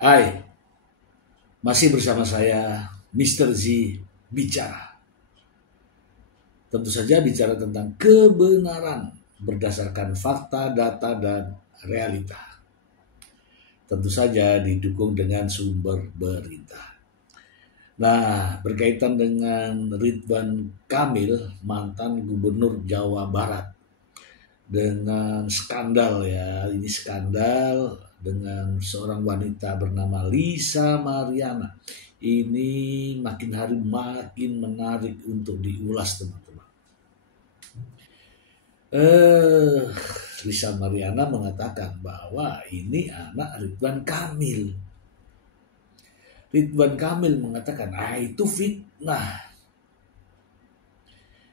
Hai, masih bersama saya Mr. Z bicara. Tentu saja bicara tentang kebenaran berdasarkan fakta, data, dan realita. Tentu saja didukung dengan sumber berita. Nah, berkaitan dengan Ridwan Kamil, mantan gubernur Jawa Barat, dengan skandal ya, ini skandal dengan seorang wanita bernama Lisa Mariana. Ini makin hari makin menarik untuk diulas, teman-teman. Lisa Mariana mengatakan bahwa ini anak Ridwan Kamil. Ridwan Kamil mengatakan, itu fitnah.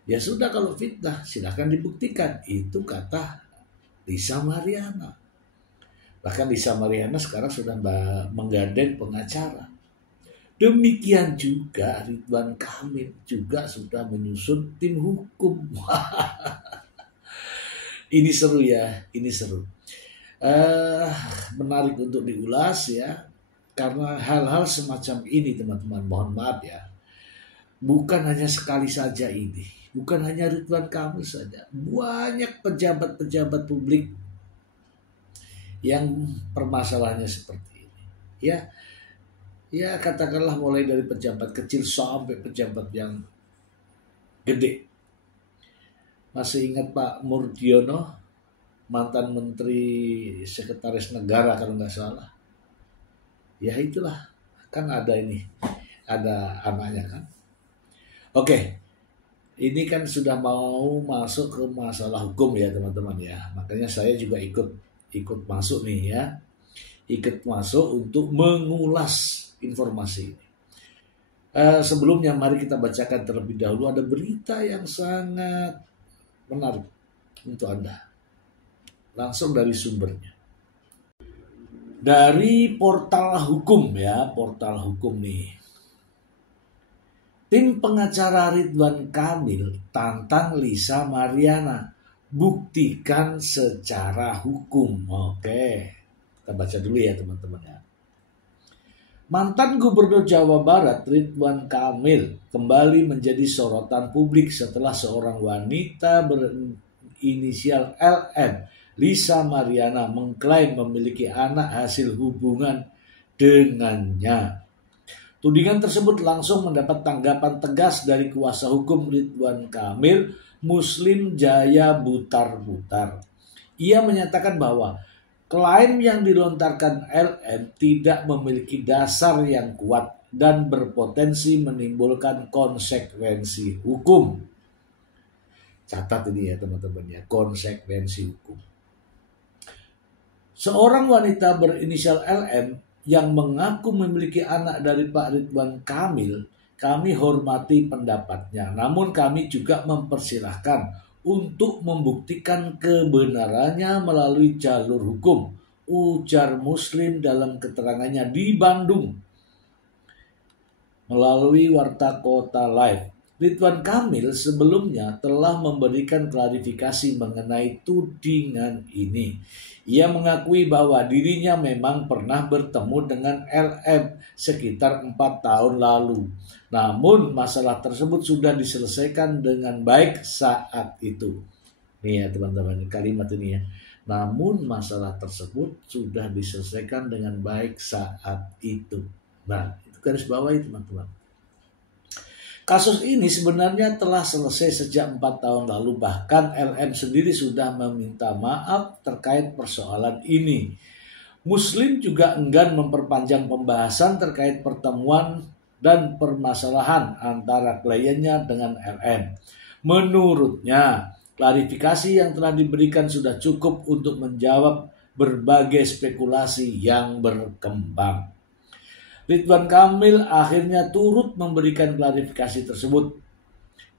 Ya sudah, kalau fitnah silahkan dibuktikan. Itu kata Lisa Mariana. Bahkan Lisa Mariana sekarang sudah menggandeng pengacara. Demikian juga Ridwan Kamil juga sudah menyusun tim hukum. Ini seru ya, ini seru. Menarik untuk diulas ya. Karena hal-hal semacam ini, teman-teman, mohon maaf ya. Bukan hanya sekali saja ini. Bukan hanya Ridwan Kamil saja. Banyak pejabat-pejabat publik yang permasalahannya seperti ini. Ya katakanlah mulai dari pejabat kecil sampai pejabat yang gede. Masih ingat Pak Murdiono, mantan Menteri Sekretaris Negara kalau nggak salah. Ya itulah, kan ada anaknya kan. Oke, ini kan sudah mau masuk ke masalah hukum ya teman-teman ya. Makanya saya juga ikut masuk nih ya. Ikut masuk untuk mengulas informasi ini. Sebelumnya mari kita bacakan terlebih dahulu ada berita yang sangat menarik untuk Anda. Langsung dari sumbernya. Dari portal hukum ya, portal hukum nih. Tim pengacara Ridwan Kamil tantang Lisa Mariana, buktikan secara hukum. Oke, kita baca dulu ya teman-teman ya. Mantan Gubernur Jawa Barat Ridwan Kamil kembali menjadi sorotan publik setelah seorang wanita berinisial LM, Lisa Mariana, mengklaim memiliki anak hasil hubungan dengannya. Tudingan tersebut langsung mendapat tanggapan tegas dari kuasa hukum Ridwan Kamil, Muslim Jaya Butar-Butar. Ia menyatakan bahwa klaim yang dilontarkan LM tidak memiliki dasar yang kuat dan berpotensi menimbulkan konsekuensi hukum. Catat ini ya teman-teman ya, konsekuensi hukum. Seorang wanita berinisial LM yang mengaku memiliki anak dari Pak Ridwan Kamil, kami hormati pendapatnya. Namun kami juga mempersilahkan untuk membuktikan kebenarannya melalui jalur hukum, ujar Muslim dalam keterangannya di Bandung melalui Warta Kota Live. Ridwan Kamil sebelumnya telah memberikan klarifikasi mengenai tudingan ini. Ia mengakui bahwa dirinya memang pernah bertemu dengan LM sekitar 4 tahun lalu. Namun masalah tersebut sudah diselesaikan dengan baik saat itu. Nih ya teman-teman, kalimat ini ya. Namun masalah tersebut sudah diselesaikan dengan baik saat itu. Nah, itu garis bawahi teman-teman. Kasus ini sebenarnya telah selesai sejak 4 tahun lalu. Bahkan LM sendiri sudah meminta maaf terkait persoalan ini. Muslim juga enggan memperpanjang pembahasan terkait pertemuan dan permasalahan antara kliennya dengan LM. Menurutnya, klarifikasi yang telah diberikan sudah cukup untuk menjawab berbagai spekulasi yang berkembang. Ridwan Kamil akhirnya turut memberikan klarifikasi tersebut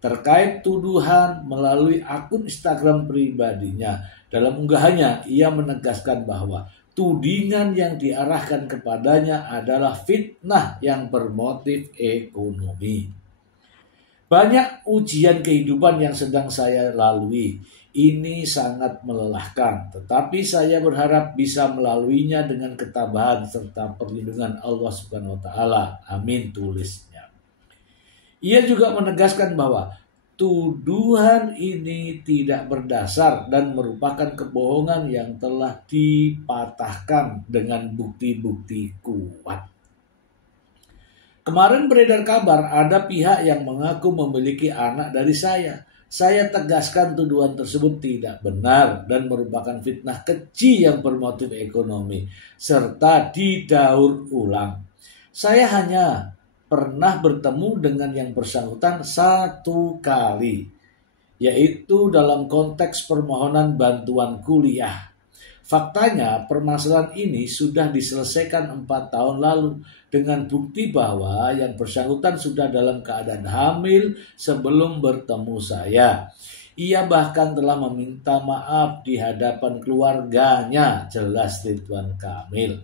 terkait tuduhan melalui akun Instagram pribadinya. Dalam unggahannya, ia menegaskan bahwa tudingan yang diarahkan kepadanya adalah fitnah yang bermotif ekonomi. Banyak ujian kehidupan yang sedang saya lalui. Ini sangat melelahkan, tetapi saya berharap bisa melaluinya dengan ketabahan serta perlindungan Allah Subhanahu wa taala. Amin, tulisnya. Ia juga menegaskan bahwa tuduhan ini tidak berdasar dan merupakan kebohongan yang telah dipatahkan dengan bukti-bukti kuat. Kemarin beredar kabar ada pihak yang mengaku memiliki anak dari saya. Saya tegaskan tuduhan tersebut tidak benar dan merupakan fitnah keji yang bermotif ekonomi serta didaur ulang. Saya hanya pernah bertemu dengan yang bersangkutan 1 kali, yaitu dalam konteks permohonan bantuan kuliah. Faktanya permasalahan ini sudah diselesaikan 4 tahun lalu dengan bukti bahwa yang bersangkutan sudah dalam keadaan hamil sebelum bertemu saya. Ia bahkan telah meminta maaf di hadapan keluarganya, jelas Ridwan Kamil.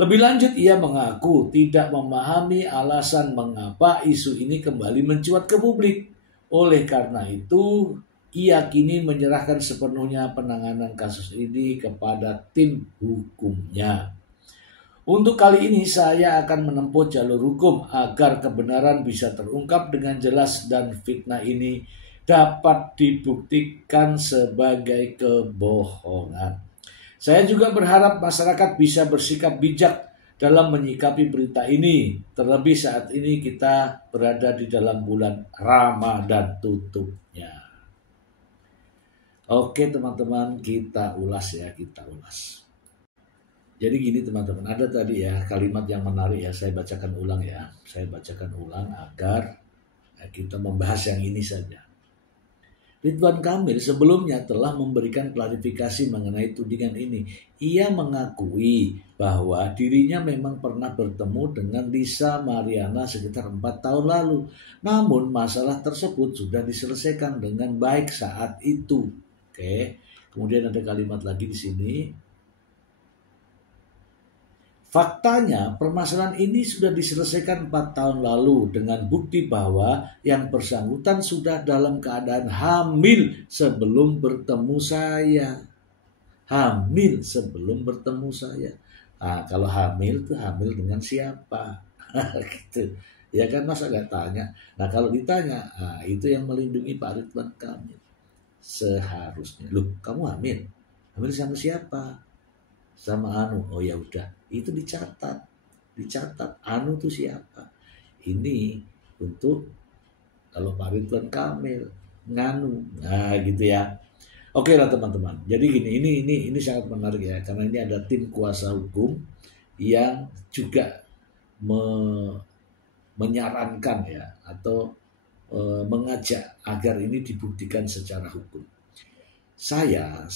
Lebih lanjut, ia mengaku tidak memahami alasan mengapa isu ini kembali mencuat ke publik. Oleh karena itu, ia kini menyerahkan sepenuhnya penanganan kasus ini kepada tim hukumnya. Untuk kali ini saya akan menempuh jalur hukum agar kebenaran bisa terungkap dengan jelas dan fitnah ini dapat dibuktikan sebagai kebohongan. Saya juga berharap masyarakat bisa bersikap bijak dalam menyikapi berita ini. Terlebih saat ini kita berada di dalam bulan Ramadan tutupnya. Oke teman-teman, kita ulas. Jadi gini teman-teman, ada tadi ya kalimat yang menarik ya, saya bacakan ulang agar kita membahas yang ini saja. Ridwan Kamil sebelumnya telah memberikan klarifikasi mengenai tudingan ini. Ia mengakui bahwa dirinya memang pernah bertemu dengan Lisa Mariana sekitar 4 tahun lalu. Namun masalah tersebut sudah diselesaikan dengan baik saat itu. Oke. Kemudian ada kalimat lagi di sini. Faktanya permasalahan ini sudah diselesaikan 4 tahun lalu dengan bukti bahwa yang bersangkutan sudah dalam keadaan hamil sebelum bertemu saya. Nah, kalau hamil itu hamil dengan siapa? Gitu. Ya kan, masa gak tanya. Nah kalau ditanya, itu yang melindungi Pak Ridwan Kamil. Seharusnya, loh kamu hamil sama siapa? Sama Anu. Oh ya udah, itu dicatat Anu itu siapa. Ini untuk kalau Pak Ridwan Kamil nganu, nah gitu ya. Oke lah teman-teman. Jadi gini, ini sangat menarik ya, karena ini ada tim kuasa hukum yang juga menyarankan ya, atau mengajak agar ini dibuktikan secara hukum. Saya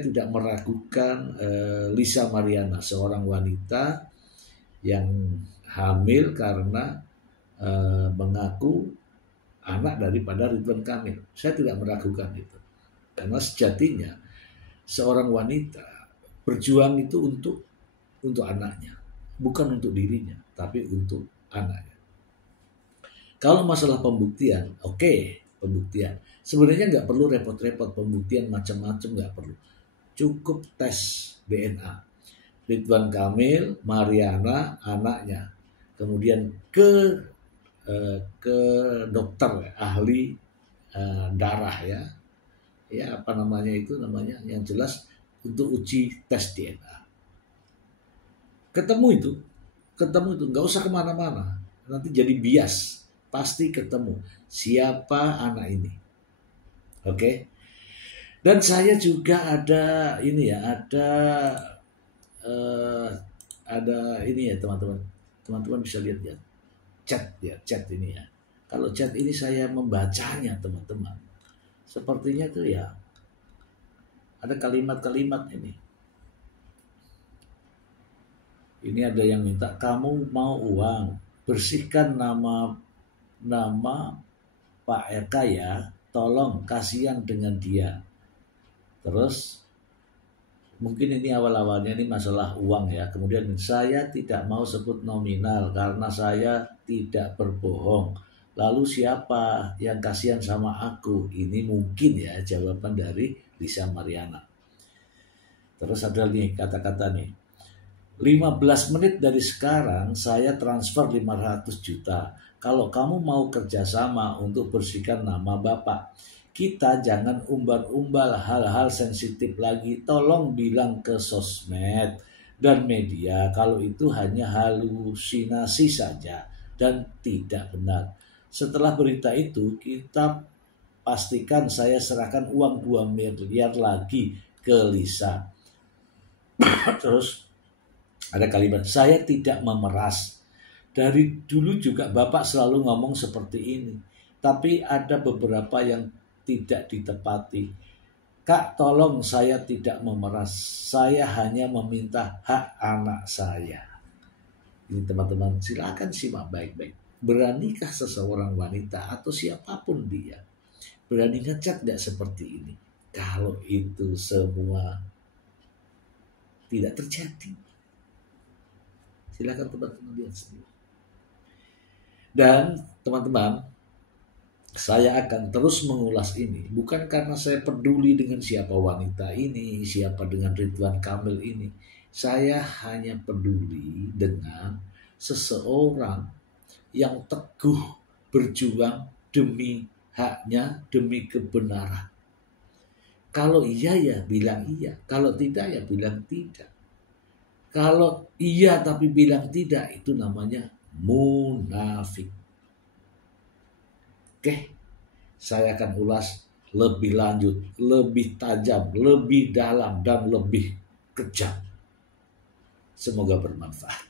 tidak meragukan Lisa Mariana, seorang wanita yang hamil karena mengaku anak daripada Ridwan Kamil. Saya tidak meragukan itu, karena sejatinya seorang wanita berjuang itu untuk anaknya, bukan untuk dirinya, tapi untuk anaknya. Kalau masalah pembuktian, oke, pembuktian. Sebenarnya nggak perlu repot-repot pembuktian macam-macam, nggak perlu. Cukup tes DNA. Ridwan Kamil, Mariana, anaknya. Kemudian ke dokter, ahli darah ya. Ya apa namanya itu yang jelas untuk uji tes DNA. Ketemu itu nggak usah kemana-mana. Nanti jadi bias. Pasti ketemu siapa anak ini. Oke. Dan saya juga ada ini ya, ada ini ya teman-teman. Teman-teman bisa lihat ya. Chat ini ya. Kalau chat ini saya membacanya teman-teman. Sepertinya tuh ya ada kalimat-kalimat ini. Ini ada yang minta, kamu mau uang, bersihkan nama Pak RK ya, tolong, kasihan dengan dia. Terus mungkin ini awal-awalnya ini masalah uang ya. Kemudian saya tidak mau sebut nominal karena saya tidak berbohong. Lalu siapa yang kasihan sama aku? Ini mungkin ya jawaban dari Lisa Mariana. Terus ada nih kata-kata nih. 15 menit dari sekarang saya transfer 500 juta. Kalau kamu mau kerjasama untuk bersihkan nama Bapak, kita jangan umbar-umbal hal-hal sensitif lagi. Tolong bilang ke sosmed dan media kalau itu hanya halusinasi saja dan tidak benar. Setelah berita itu, kita pastikan saya serahkan uang 2 miliar lagi ke Lisa. Terus ada kalimat, saya tidak memeras. Dari dulu juga Bapak selalu ngomong seperti ini. Tapi ada beberapa yang tidak ditepati. Kak, tolong saya tidak memeras. Saya hanya meminta hak anak saya. Ini teman-teman, silakan simak baik-baik. Beranikah seseorang wanita atau siapapun dia berani ngechat gak seperti ini? Kalau itu semua tidak terjadi, silakan teman-teman lihat sendiri. Dan teman-teman, saya akan terus mengulas ini bukan karena saya peduli dengan siapa wanita ini, siapa dengan Ridwan Kamil ini. Saya hanya peduli dengan seseorang yang teguh berjuang demi haknya, demi kebenaran. Kalau iya ya bilang iya, kalau tidak ya bilang tidak. Kalau iya tapi bilang tidak, itu namanya munafik. Oke, saya akan ulas lebih lanjut, lebih tajam, lebih dalam, dan lebih kejam. Semoga bermanfaat.